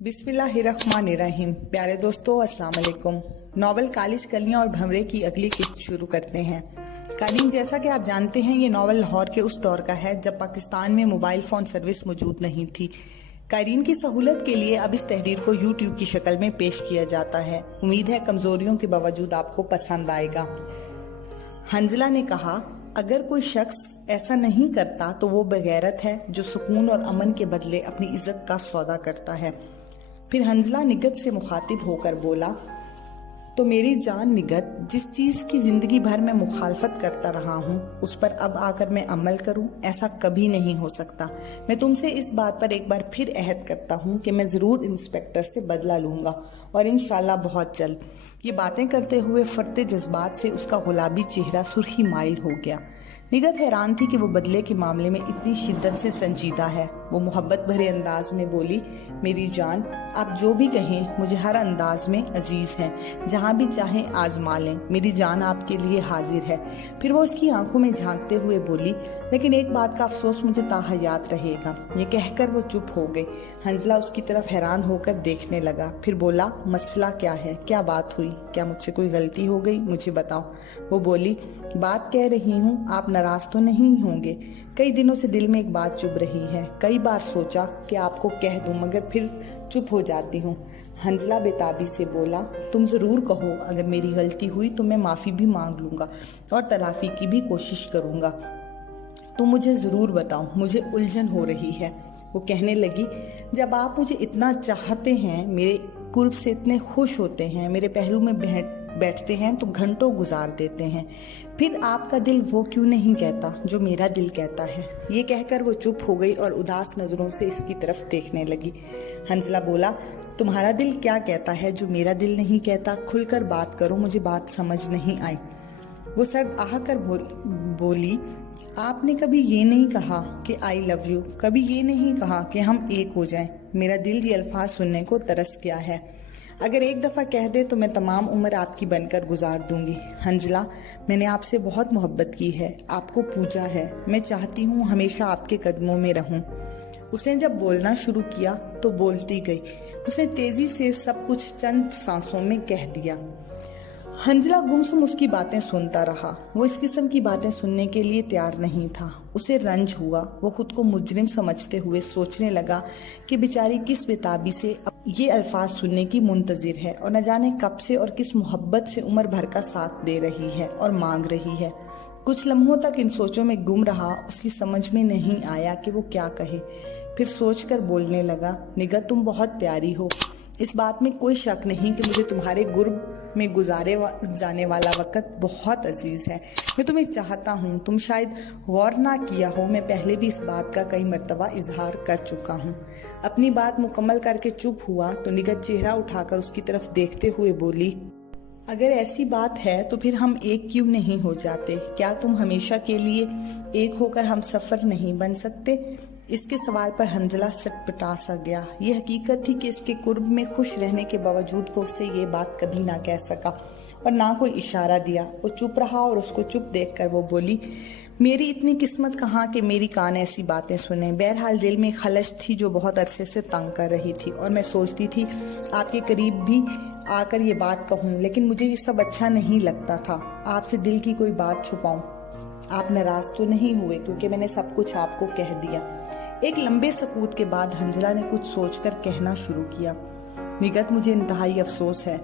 बिस्मिल्लाहिर्रहमानिर्रहीम। प्यारे दोस्तों, अस्सलाम वालेकुम। नॉवल कालिज कलियां और भंवरे की अगली किस्त शुरू करते हैं। कालीन, जैसा कि आप जानते हैं, ये नॉवल लाहौर के उस दौर का है जब पाकिस्तान में मोबाइल फोन सर्विस मौजूद नहीं थी। कारीन की सहूलत के लिए अब इस तहरीर को यूट्यूब की शक्ल में पेश किया जाता है। उम्मीद है कमजोरियों के बावजूद आपको पसंद आएगा। हंजला ने कहा, अगर कोई शख्स ऐसा नहीं करता तो वो बेगैरत है जो सुकून और अमन के बदले अपनी इज्जत का सौदा करता है। फिर हंजला निगत से मुखातिब होकर बोला, तो मेरी जान निगत, जिस चीज की जिंदगी भर मैं मुखालफत करता रहा हूँ उस पर अब आकर मैं अमल करूँ, ऐसा कभी नहीं हो सकता। मैं तुमसे इस बात पर एक बार फिर अहद करता हूँ कि मैं जरूर इंस्पेक्टर से बदला लूंगा और इंशाल्लाह बहुत जल्द। ये बातें करते हुए फरते जज्बात से उसका गुलाबी चेहरा सुर्खी माइल हो गया। निगत हैरान थी कि वो बदले के मामले में इतनी शिद्दत से संजीदा है। वो मोहब्बत भरे अंदाज में बोली, मेरी जान, आप जो भी कहें मुझे हर अंदाज में अजीज हैं, जहाँ भी चाहें आजमा लें, मेरी जान आपके लिए हाजिर है। फिर वो उसकी आंखों में झांकते हुए बोली, लेकिन एक बात का अफसोस मुझे ताहयात रहेगा। ये कहकर वो चुप हो गई। हंजला उसकी तरफ हैरान होकर देखने लगा। फिर बोला, मसला क्या है, क्या बात हुई, क्या मुझसे कोई गलती हो गई, मुझे बताओ। वो बोली, बात कह रही हूँ, आप नाराज तो नहीं होंगे। कई दिनों से दिल में एक बात चुभ रही है। कई बार सोचा कि आपको कह दूं, मगर फिर चुप हो जाती हूँ। हंजला बेताबी से बोला, तुम जरूर कहो, अगर मेरी गलती हुई तो मैं माफी भी मांग लूंगा और तलाफी की भी कोशिश करूंगा। तुम मुझे जरूर बताओ, मुझे उलझन हो रही है। वो कहने लगी, जब आप मुझे इतना चाहते हैं, मेरे कुर्ब से इतने खुश होते हैं, मेरे पहलू में बैठते हैं तो घंटों गुजार देते हैं, फिर आपका दिल वो क्यों नहीं कहता जो मेरा दिल कहता है। ये कहकर वो चुप हो गई और उदास नजरों से इसकी तरफ देखने लगी। हंजला बोला, तुम्हारा दिल क्या कहता है जो मेरा दिल नहीं कहता? खुलकर बात करो, मुझे बात समझ नहीं आई। वो सर्द आह कर बोली, आपने कभी ये नहीं कहा कि आई लव यू, कभी ये नहीं कहा कि हम एक हो जाएं। मेरा दिल ये अल्फाज सुनने को तरस गया है। अगर एक दफ़ा कह दे तो मैं तमाम उम्र आपकी बनकर गुजार दूंगी। हंजला, मैंने आपसे बहुत मोहब्बत की है, आपको पूजा है, मैं चाहती हूँ हमेशा आपके कदमों में रहूं। उसने जब बोलना शुरू किया तो बोलती गई। उसने तेजी से सब कुछ चंद सांसों में कह दिया। हंजला गुमसुम उसकी बातें सुनता रहा। वो इस किस्म की बातें सुनने के लिए तैयार नहीं था। उसे रंज हुआ। वो खुद को मुजरिम समझते हुए सोचने लगा कि बेचारी किस बेताबी से ये अल्फाज सुनने की मुंतजिर है और न जाने कब से और किस मोहब्बत से उम्र भर का साथ दे रही है और मांग रही है। कुछ लम्हों तक इन सोचों में गुम रहा। उसकी समझ में नहीं आया कि वो क्या कहे। फिर सोचकर बोलने लगा, निगत, तुम बहुत प्यारी हो, इस बात में कोई शक नहीं कि मुझे तुम्हारे गुर्ब में गुजारे जाने वाला वक्त बहुत अजीज है। मैं तुम्हें चाहता हूँ। तुम शायद गौर ना किया हो, मैं पहले भी इस बात का कई मर्तबा इजहार कर चुका हूँ। अपनी बात मुकम्मल करके चुप हुआ तो निगत चेहरा उठाकर उसकी तरफ देखते हुए बोली, अगर ऐसी बात है तो फिर हम एक क्यों नहीं हो जाते? क्या तुम हमेशा के लिए एक होकर हम सफर नहीं बन सकते? इसके सवाल पर हंजला सटपटा सा गया। ये हकीकत थी कि इसके कुर्ब में खुश रहने के बावजूद वो उससे ये बात कभी ना कह सका और ना कोई इशारा दिया। वो चुप रहा और उसको चुप देखकर वो बोली, मेरी इतनी किस्मत कहाँ कि मेरी कान ऐसी बातें सुने। बहरहाल दिल में खलश थी जो बहुत अरसे से तंग कर रही थी और मैं सोचती थी आपके करीब भी आकर ये बात कहूँ, लेकिन मुझे ये सब अच्छा नहीं लगता था। आपसे दिल की कोई बात छुपाऊं। आप नाराज तो नहीं हुए क्योंकि मैंने सब कुछ आपको कह दिया? एक लंबे सकूत के बाद हंजला ने कुछ सोचकर कहना शुरू किया, निगत, मुझे इंतहाई अफसोस है,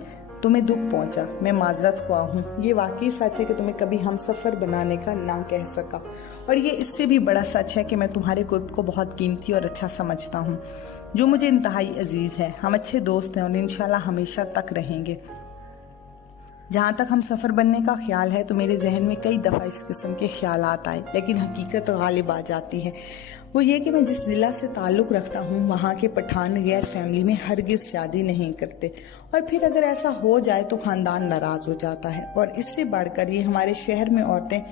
तुम्हें दुख पहुंचा, मैं माजरत हुआ हूँ। ये वाकई सच है कि तुम्हें कभी हम सफर बनाने का ना कह सका, और ये इससे भी बड़ा सच है कि मैं तुम्हारे कुर्ब को बहुत कीमती और अच्छा समझता हूँ, जो मुझे इंतहाई अजीज है। हम अच्छे दोस्त हैं और इंशाल्लाह हमेशा तक रहेंगे। जहाँ तक हम सफ़र बनने का ख्याल है तो मेरे जहन में कई दफ़ा इस किस्म के ख्यालात आए, लेकिन हकीकत गालिब आ जाती है। वो ये कि मैं जिस ज़िला से ताल्लुक़ रखता हूँ वहाँ के पठान गैर फैमिली में हरगिज़ शादी नहीं करते, और फिर अगर ऐसा हो जाए तो ख़ानदान नाराज़ हो जाता है। और इससे बढ़कर ये हमारे शहर में औरतें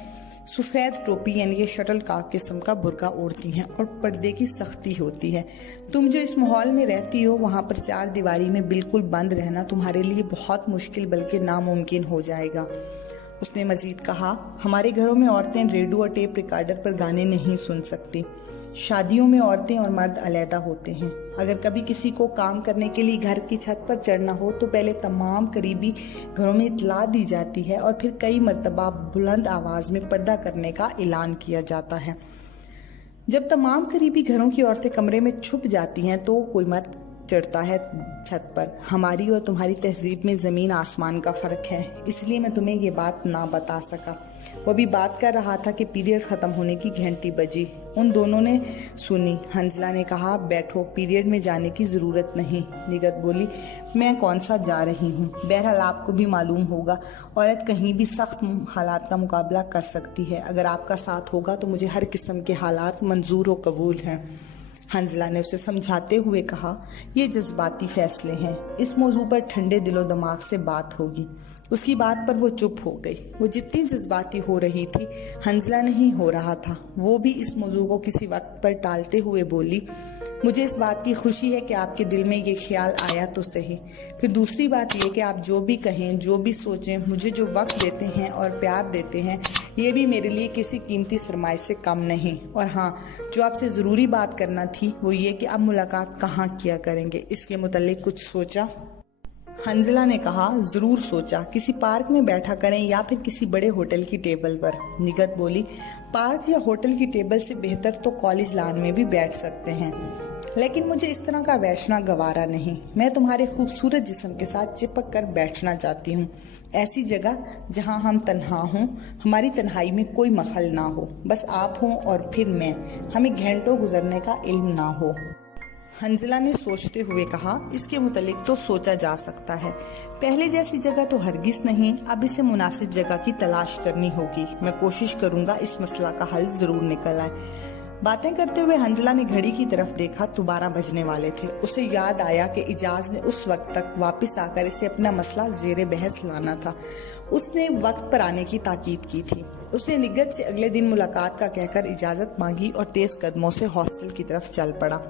सफ़ेद टोपी यानी ये शटल काक किस्म का बुर्का ओढ़ती हैं और पर्दे की सख्ती होती है। तुम जो इस माहौल में रहती हो वहाँ पर चार दीवारी में बिल्कुल बंद रहना तुम्हारे लिए बहुत मुश्किल बल्कि नामुमकिन हो जाएगा। उसने मजीद कहा, हमारे घरों में औरतें रेडियो और टेप रिकॉर्डर पर गाने नहीं सुन सकती। शादियों में औरतें और मर्द अलहदा होते हैं। अगर कभी किसी को काम करने के लिए घर की छत पर चढ़ना हो तो पहले तमाम करीबी घरों में इत्तला दी जाती है और फिर कई मर्तबा बुलंद आवाज में पर्दा करने का ऐलान किया जाता है। जब तमाम करीबी घरों की औरतें कमरे में छुप जाती हैं तो कोई मर्द चढ़ता है छत पर। हमारी और तुम्हारी तहजीब में ज़मीन आसमान का फ़र्क है, इसलिए मैं तुम्हें ये बात ना बता सका। वो भी बात कर रहा था कि पीरियड ख़त्म होने की घंटी बजी। उन दोनों ने सुनी। हंजला ने कहा, बैठो, पीरियड में जाने की ज़रूरत नहीं। निगत बोली, मैं कौन सा जा रही हूँ। बहरहाल आपको भी मालूम होगा, औरत कहीं भी सख्त हालात का मुकाबला कर सकती है। अगर आपका साथ होगा तो मुझे हर किस्म के हालात मंजूर व कबूल हैं। हंजला ने उसे समझाते हुए कहा, ये जज्बाती फैसले हैं, इस मौजू पर ठंडे दिलो दिमाग से बात होगी। उसकी बात पर वो चुप हो गई। वो जितनी जज्बाती हो रही थी, हंजला नहीं हो रहा था। वो भी इस मौजू को किसी वक्त पर टालते हुए बोली, मुझे इस बात की खुशी है कि आपके दिल में ये ख्याल आया तो सही। फिर दूसरी बात ये कि आप जो भी कहें, जो भी सोचें, मुझे जो वक्त देते हैं और प्यार देते हैं, ये भी मेरे लिए किसी कीमती सरमाए से कम नहीं। और हाँ, जो आपसे ज़रूरी बात करना थी वो ये कि आप मुलाकात कहाँ किया करेंगे, इसके मुताल्लिक कुछ सोचा? हंजला ने कहा, जरूर सोचा, किसी पार्क में बैठा करें या फिर किसी बड़े होटल की टेबल पर। निगत बोली, पार्क या होटल की टेबल से बेहतर तो कॉलेज लॉन में भी बैठ सकते हैं, लेकिन मुझे इस तरह का बैठना गवारा नहीं। मैं तुम्हारे खूबसूरत जिस्म के साथ चिपक कर बैठना चाहती हूँ, ऐसी जगह जहाँ हम तन्हा हों, हमारी तन्हाई में कोई मखल ना हो, बस आप हों और फिर मैं, हमें घंटों गुजरने का इल्म ना हो। हंजला ने सोचते हुए कहा, इसके मुतालिक तो सोचा जा सकता है। पहले जैसी जगह तो हरगिज नहीं, अब इसे मुनासिब जगह की तलाश करनी होगी। मैं कोशिश करूंगा इस मसला का हल जरूर निकल आए। बातें करते हुए हंजला ने घड़ी की तरफ देखा तो 12 बजने वाले थे। उसे याद आया कि इजाज ने उस वक्त तक वापस आकर इसे अपना मसला जेरे बहस लाना था। उसने वक्त पर आने की ताकीद की थी। उसने निगत से अगले दिन मुलाकात का कहकर इजाजत मांगी और तेज कदमों से हॉस्टल की तरफ चल पड़ा।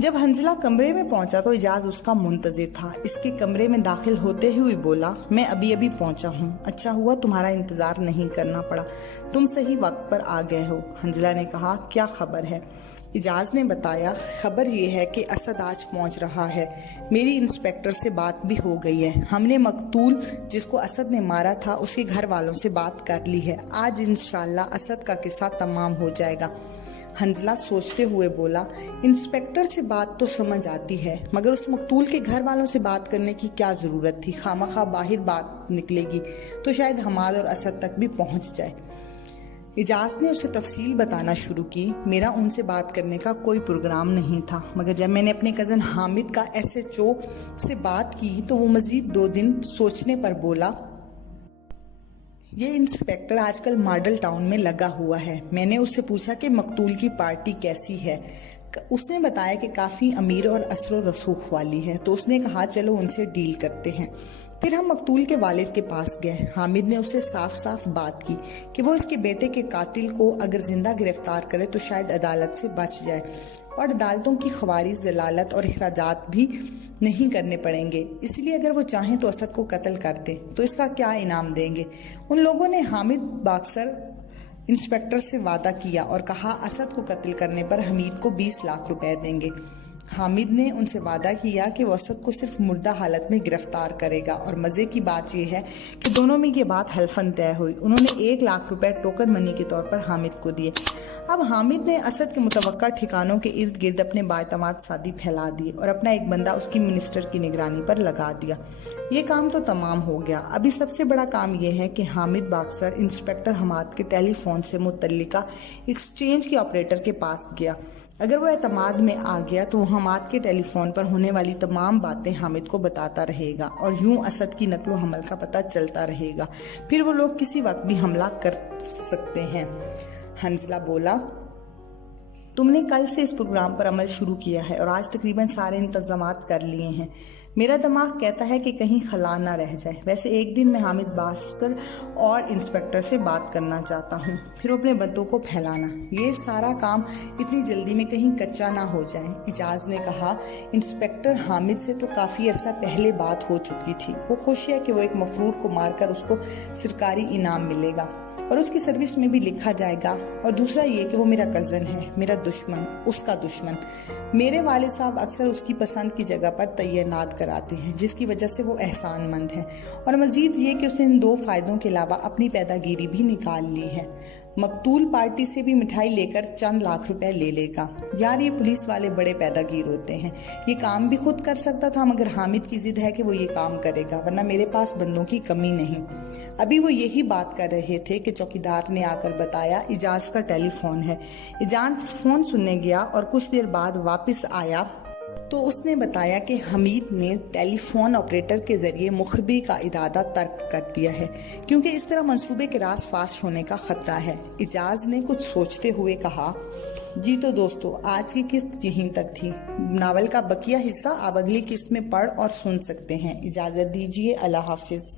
जब हंजला कमरे में पहुंचा तो इजाज उसका मुंतजिर था। इसके कमरे में दाखिल होते हुए बोला, मैं अभी अभी पहुंचा हूं, अच्छा हुआ तुम्हारा इंतजार नहीं करना पड़ा, तुम सही वक्त पर आ गए हो। हंजला ने कहा, क्या खबर है? इजाज ने बताया, खबर ये है कि असद आज पहुंच रहा है। मेरी इंस्पेक्टर से बात भी हो गई है। हमने मकतूल जिसको असद ने मारा था उसके घर वालों से बात कर ली है। आज इंशाल्लाह असद का किस्सा तमाम हो जाएगा। हंजला सोचते हुए बोला, इंस्पेक्टर से बात तो समझ आती है, मगर उस मकतूल के घर वालों से बात करने की क्या जरूरत थी? खामखा बाहर बात निकलेगी तो शायद हमाद और असद तक भी पहुंच जाए। इजाज ने उसे तफसील बताना शुरू की। मेरा उनसे बात करने का कोई प्रोग्राम नहीं था, मगर जब मैंने अपने कज़न हामिद का SHO से बात की तो वो मजीद 2 दिन सोचने पर बोला, ये इंस्पेक्टर आजकल मॉडल टाउन में लगा हुआ है। मैंने उससे पूछा कि मकतूल की पार्टी कैसी है। उसने बताया कि काफ़ी अमीर और असरो रसूख वाली है, तो उसने कहा चलो उनसे डील करते हैं। फिर हम मकतूल के वालिद के पास गए। हामिद ने उससे साफ साफ बात की कि वो इसके बेटे के कातिल को अगर जिंदा गिरफ्तार करे तो शायद अदालत से बच जाए और अदालतों की ख़वारिज, जलालत और अखराजात भी नहीं करने पड़ेंगे। इसलिए अगर वो चाहें तो असद को कत्ल कर दे तो इसका क्या इनाम देंगे। उन लोगों ने हामिद बाक्सर इंस्पेक्टर से वादा किया और कहा असद को कत्ल करने पर हमीद को 20 लाख रुपए देंगे। हामिद ने उनसे वादा किया कि वो असद को सिर्फ मुर्दा हालत में गिरफ्तार करेगा। और मज़े की बात यह है कि दोनों में ये बात हल्फन तय हुई। उन्होंने 1 लाख रुपए टोकन मनी के तौर पर हामिद को दिए। अब हामिद ने असद के मुतवक्का ठिकानों के इर्द गिर्द अपने बाएतमाद सादी फैला दी और अपना एक बंदा उसकी मिनिस्टर की निगरानी पर लगा दिया। ये काम तो तमाम हो गया। अभी सबसे बड़ा काम यह है कि हामिद बाक्सर इंस्पेक्टर हमाद के टेलीफोन से मुतल्लिका एक्सचेंज के ऑपरेटर के पास गया। अगर वो एतमाद में आ गया तो वो हमाद के टेलीफोन पर होने वाली तमाम बातें हामिद को बताता रहेगा और यूं असद की नकलो हमल का पता चलता रहेगा। फिर वो लोग किसी वक्त भी हमला कर सकते हैं। हंजला बोला, तुमने कल से इस प्रोग्राम पर अमल शुरू किया है और आज तकरीबन सारे इंतजामात कर लिए हैं। मेरा दिमाग कहता है कि कहीं खला ना रह जाए। वैसे एक दिन मैं हामिद बास्कर और इंस्पेक्टर से बात करना चाहता हूँ, फिर अपने बंदों को फैलाना। ये सारा काम इतनी जल्दी में कहीं कच्चा ना हो जाए। इजाज ने कहा, इंस्पेक्टर हामिद से तो काफ़ी अरसा पहले बात हो चुकी थी। वो खुश है कि वो एक मफरूर को मारकर उसको सरकारी इनाम मिलेगा। और उसकी सर्विस में भी लिखा जाएगा। और दूसरा ये कि वो मेरा कज़न है, मेरा दुश्मन, उसका दुश्मन। मेरे वालिद साहब अक्सर उसकी पसंद की जगह पर तैनात कराते हैं, जिसकी वजह से वो एहसानमंद है। और मजीद ये कि उसने इन 2 फायदों के अलावा अपनी पैदागिरी भी निकाल ली है। मकतूल पार्टी से भी मिठाई लेकर चंद लाख रुपए ले लेगा। यार, ये पुलिस वाले बड़े पैदागीर होते हैं। ये काम भी खुद कर सकता था, मगर हामिद की जिद है कि वो ये काम करेगा, वरना मेरे पास बंदों की कमी नहीं। अभी वो यही बात कर रहे थे कि चौकीदार ने आकर बताया इजाज का टेलीफोन है। इजाज फोन सुनने गया और कुछ देर बाद वापस आया तो उसने बताया कि हमीद ने टेलीफोन ऑपरेटर के जरिए मुखबिर का इरादा तर्क कर दिया है, क्योंकि इस तरह मंसूबे के राज फाश होने का खतरा है। इजाज ने कुछ सोचते हुए कहा, जी तो दोस्तों, आज की किस्त यहीं तक थी। नावल का बकिया हिस्सा आप अगली किस्त में पढ़ और सुन सकते हैं। इजाजत दीजिए, अल्लाह हाफिज।